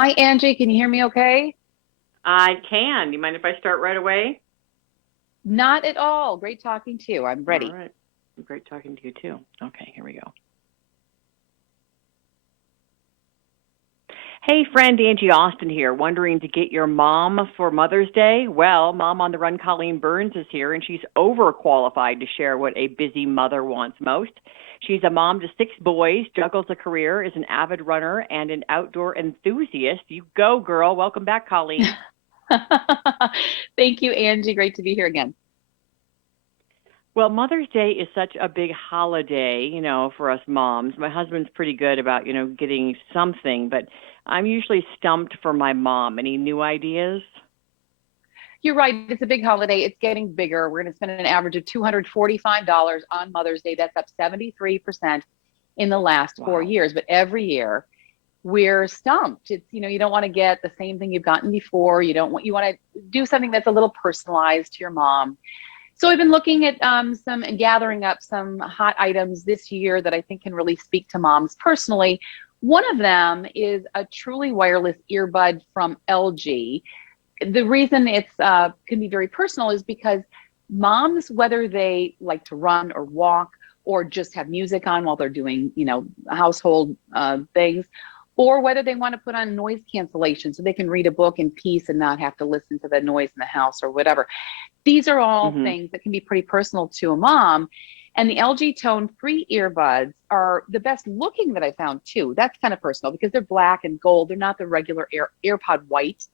Hi, Angie. Can you hear me okay? I can. You mind if I start right away? Not at all. Great talking to you. I'm All ready. right. Great talking to you too. Okay, here we go. Hey, friend Angie Austin here, wondering to get your mom for Mother's Day? Well, Mom on the Run Colleen Burns is here, and she's overqualified to share what a busy mother wants most. She's a mom to six boys, juggles a career, is an avid runner, and an outdoor enthusiast. You go, girl. Welcome back, Colleen. Thank you, Angie. Great to be here again. Well, Mother's Day is such a big holiday, for us moms. My husband's pretty good about, getting something, but I'm usually stumped for my mom. Any new ideas? You're right. It's a big holiday. It's getting bigger. We're going to spend an average of $245 on Mother's Day. That's up 73% in the last four Wow. years. But every year we're stumped. It's, you don't want to get the same thing you've gotten before. You want to do something that's a little personalized to your mom. So I've been looking at some and gathering up some hot items this year that I think can really speak to moms personally. One of them is a truly wireless earbud from LG. The reason it's can be very personal is because moms, whether they like to run or walk or just have music on while they're doing, household things, or whether they want to put on noise cancellation so they can read a book in peace and not have to listen to the noise in the house or whatever. These are all Mhm. things that can be pretty personal to a mom. And the LG Tone free earbuds are the best looking that I found too. That's kind of personal because they're black and gold. They're not the regular AirPod white.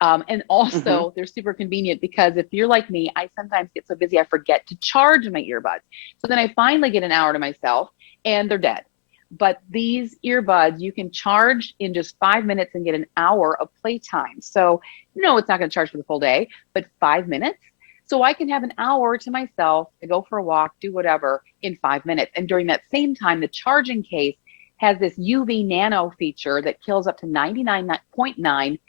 And Mhm. also, they're super convenient because if you're like me, I sometimes get so busy I forget to charge my earbuds. So then I finally get an hour to myself and they're dead. But these earbuds, you can charge in just 5 minutes and get an hour of playtime. So, no, it's not going to charge for the full day, but 5 minutes. So I can have an hour to myself to go for a walk, do whatever in 5 minutes. And during that same time, the charging case has this UV nano feature that kills up to 99.9%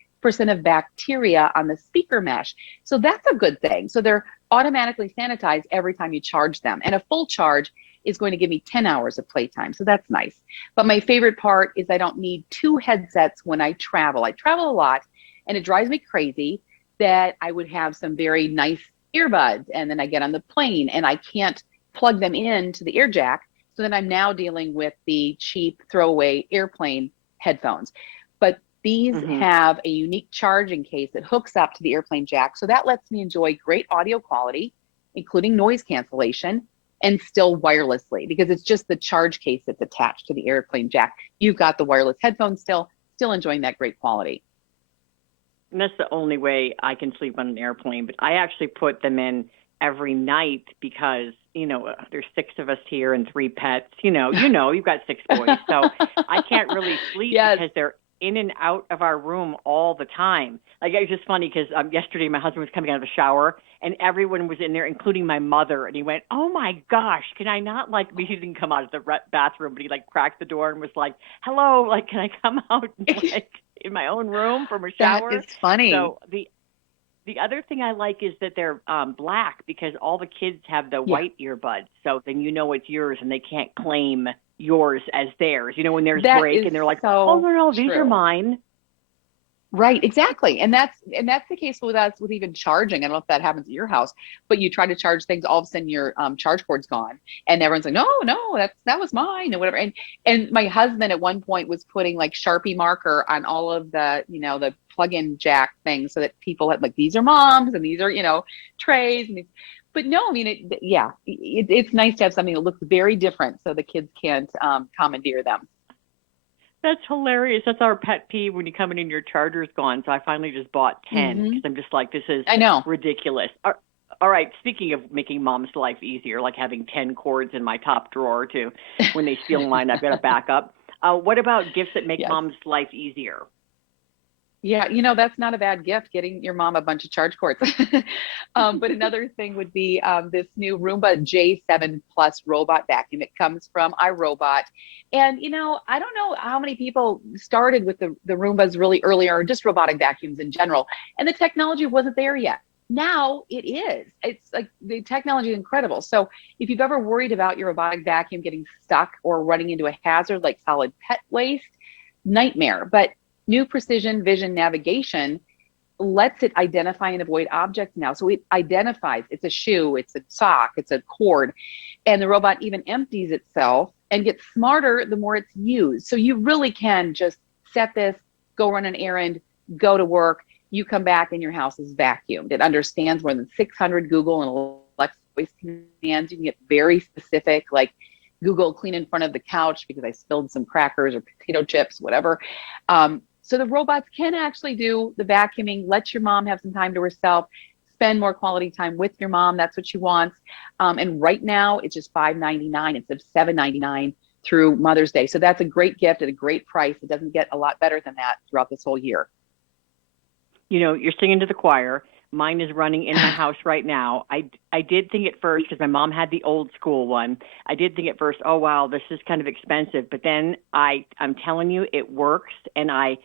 of bacteria on the speaker mesh. So that's a good thing. So they're automatically sanitized every time you charge them. And a full charge is going to give me 10 hours of playtime. So that's nice. But my favorite part is I don't need two headsets when I travel. I travel a lot and it drives me crazy that I would have some very nice earbuds and then I get on the plane and I can't plug them into the ear jack. So then I'm now dealing with the cheap throwaway airplane headphones. But these Mhm. have a unique charging case that hooks up to the airplane jack. So that lets me enjoy great audio quality, including noise cancellation, and still wirelessly because it's just the charge case that's attached to the airplane jack. You've got the wireless headphones still enjoying that great quality. And that's the only way I can sleep on an airplane. But I actually put them in every night because there's six of us here and three pets. You've got six boys, so I can't really sleep Yes. because they're in and out of our room all the time. Like it's just funny because yesterday my husband was coming out of the shower and everyone was in there, including my mother, and he went, "Oh my gosh, can I not like?" He didn't come out of the bathroom, but he like cracked the door and was like, "Hello, like can I come out and like in my own room from a That is shower?" funny. So the other thing I like is that they're black because all the kids have the Yeah, white earbuds. So then it's yours and they can't claim yours as theirs. When there's that break is and they're like, "Oh so no, no, these are true. mine." Right, exactly. And that's the case with us with even charging. I don't know if that happens at your house, but you try to charge things, all of a sudden your charge cord's gone, and everyone's like, "No, no, that was mine," or whatever. And my husband at one point was putting like Sharpie marker on all of the the plug-in jack things so that people had like these are moms and these are trays and these. But no, I mean, it's nice to have something that looks very different so the kids can't commandeer them. That's hilarious. That's our pet peeve when you come in and your charger's gone. So I finally just bought 10 because Hmm. I'm just like, this is I know. ridiculous. All right. Speaking of making mom's life easier, like having 10 cords in my top drawer to when they steal mine, I've got a backup. What about gifts that make Yes. mom's life easier? Yeah, that's not a bad gift, getting your mom a bunch of charge cords. But another thing would be this new Roomba J7 Plus robot vacuum. It comes from iRobot. And, I don't know how many people started with the Roombas really early or just robotic vacuums in general. And the technology wasn't there yet. Now it is. It's like the technology is incredible. So if you've ever worried about your robotic vacuum getting stuck or running into a hazard like solid pet waste, nightmare. But new precision vision navigation lets it identify and avoid objects now. So it identifies it's a shoe, it's a sock, it's a cord, and the robot even empties itself and gets smarter the more it's used. So you really can just set this, go run an errand, go to work, you come back and your house is vacuumed. It understands more than 600 Google and Alexa voice commands. You can get very specific, like Google clean in front of the couch because I spilled some crackers or potato chips, whatever. So the robots can actually do the vacuuming, let your mom have some time to herself, spend more quality time with your mom. That's what she wants. And right now it's just $5.99 instead of $7.99 through Mother's Day. So that's a great gift at a great price. It doesn't get a lot better than that throughout this whole year. You know, you're singing to the choir. Mine is running in my house right now. I did think at first, because my mom had the old school one, I did think at first, oh, wow, this is kind of expensive. But then I'm telling you, it works. And I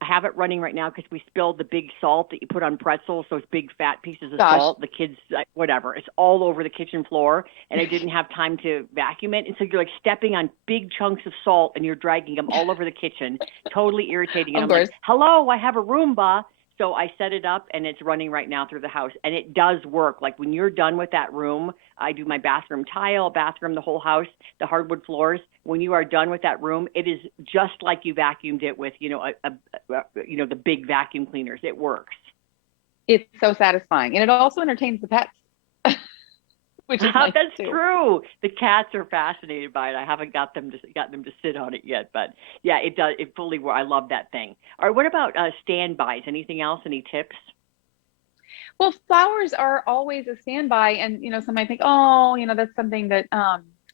have it running right now because we spilled the big salt that you put on pretzels, those big fat pieces of salt. The kids, whatever, it's all over the kitchen floor. And I didn't have time to vacuum it. And so you're like stepping on big chunks of salt and you're dragging them all over the kitchen, totally irritating. And I'm like, hello, I have a Roomba. So I set it up and it's running right now through the house, and it does work. Like when you're done with that room, I do my bathroom tile, bathroom, the whole house, the hardwood floors. When you are done with that room, it is just like you vacuumed it with, the big vacuum cleaners. It works. It's so satisfying. And it also entertains the pets. Which is nice That's too. True. The cats are fascinated by it. I haven't got them to sit on it yet, but yeah, it does. It fully works. I love that thing. All right. What about standbys? Anything else? Any tips? Well, flowers are always a standby, and some might think, oh, that's something that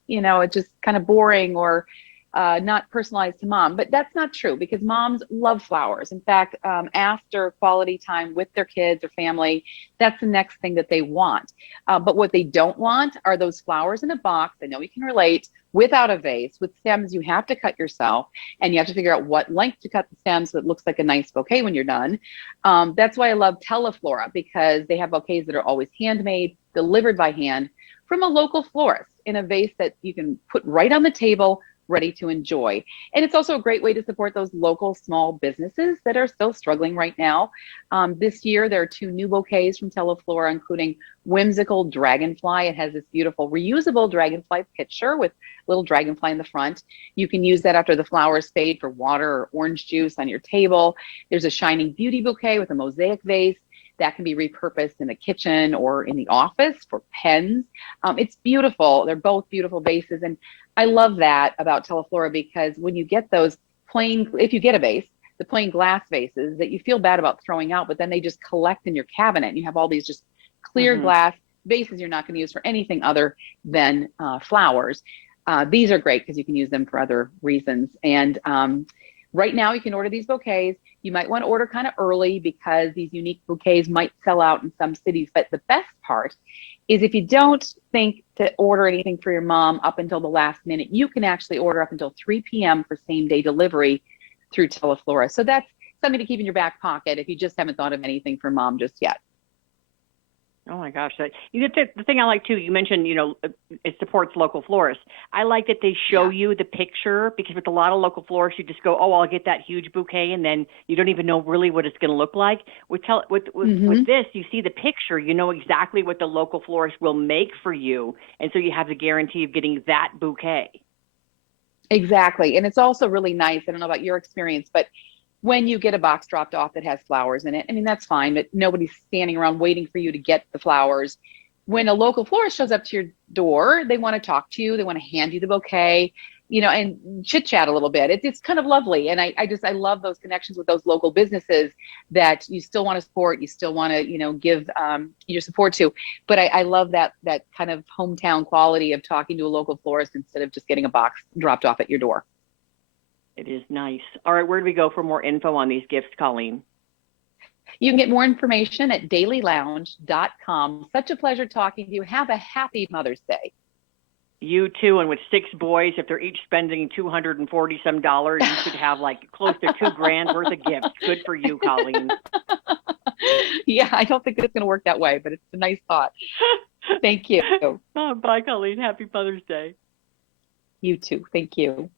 it's just kind of boring or not personalized to mom. But that's not true, because moms love flowers. In fact, after quality time with their kids or family, that's the next thing that they want. But what they don't want are those flowers in a box. I know you can relate, without a vase. With stems, you have to cut yourself, and you have to figure out what length to cut the stems so it looks like a nice bouquet when you're done. That's why I love Teleflora, because they have bouquets that are always handmade, delivered by hand from a local florist in a vase that you can put right on the table, ready to enjoy. And it's also a great way to support those local small businesses that are still struggling right now. This year, there are 2 new bouquets from Teleflora, including Whimsical Dragonfly. It has this beautiful reusable dragonfly picture with little dragonfly in the front. You can use that after the flowers fade for water or orange juice on your table. There's a Shining Beauty bouquet with a mosaic vase that can be repurposed in the kitchen or in the office for pens. It's beautiful. They're both beautiful vases. And I love that about Teleflora, because when you get those if you get a vase, the plain glass vases that you feel bad about throwing out, but then they just collect in your cabinet. And you have all these just clear glass vases you're not going to use for anything other than flowers. These are great because you can use them for other reasons. And right now you can order these bouquets. You might want to order kind of early because these unique bouquets might sell out in some cities. But the best part is, if you don't think to order anything for your mom up until the last minute, you can actually order up until 3 p.m. for same-day delivery through Teleflora. So that's something to keep in your back pocket if you just haven't thought of anything for mom just yet. Oh my gosh. The thing I like too, you mentioned, it supports local florists. I like that they show you the picture, because with a lot of local florists, you just go, oh, I'll get that huge bouquet, and then you don't even know really what it's going to look like. With this, you see the picture, you know exactly what the local florist will make for you. And so you have the guarantee of getting that bouquet. Exactly. And it's also really nice. I don't know about your experience, but when you get a box dropped off that has flowers in it, I mean, that's fine, but nobody's standing around waiting for you to get the flowers. When a local florist shows up to your door, they want to talk to you. They want to hand you the bouquet, and chit chat a little bit. It's kind of lovely. And I love those connections with those local businesses that you still want to support. You still want to, give your support to. But I love that kind of hometown quality of talking to a local florist instead of just getting a box dropped off at your door. It is nice. All right, where do we go for more info on these gifts, Colleen? You can get more information at dailylounge.com. Such a pleasure talking to you. Have a happy Mother's Day. You too, and with 6 boys, if they're each spending $240 some, you should have like close to $2,000 worth of gifts. Good for you, Colleen. Yeah, I don't think it's going to work that way, but it's a nice thought. Thank you. Oh, bye, Colleen. Happy Mother's Day. You too. Thank you.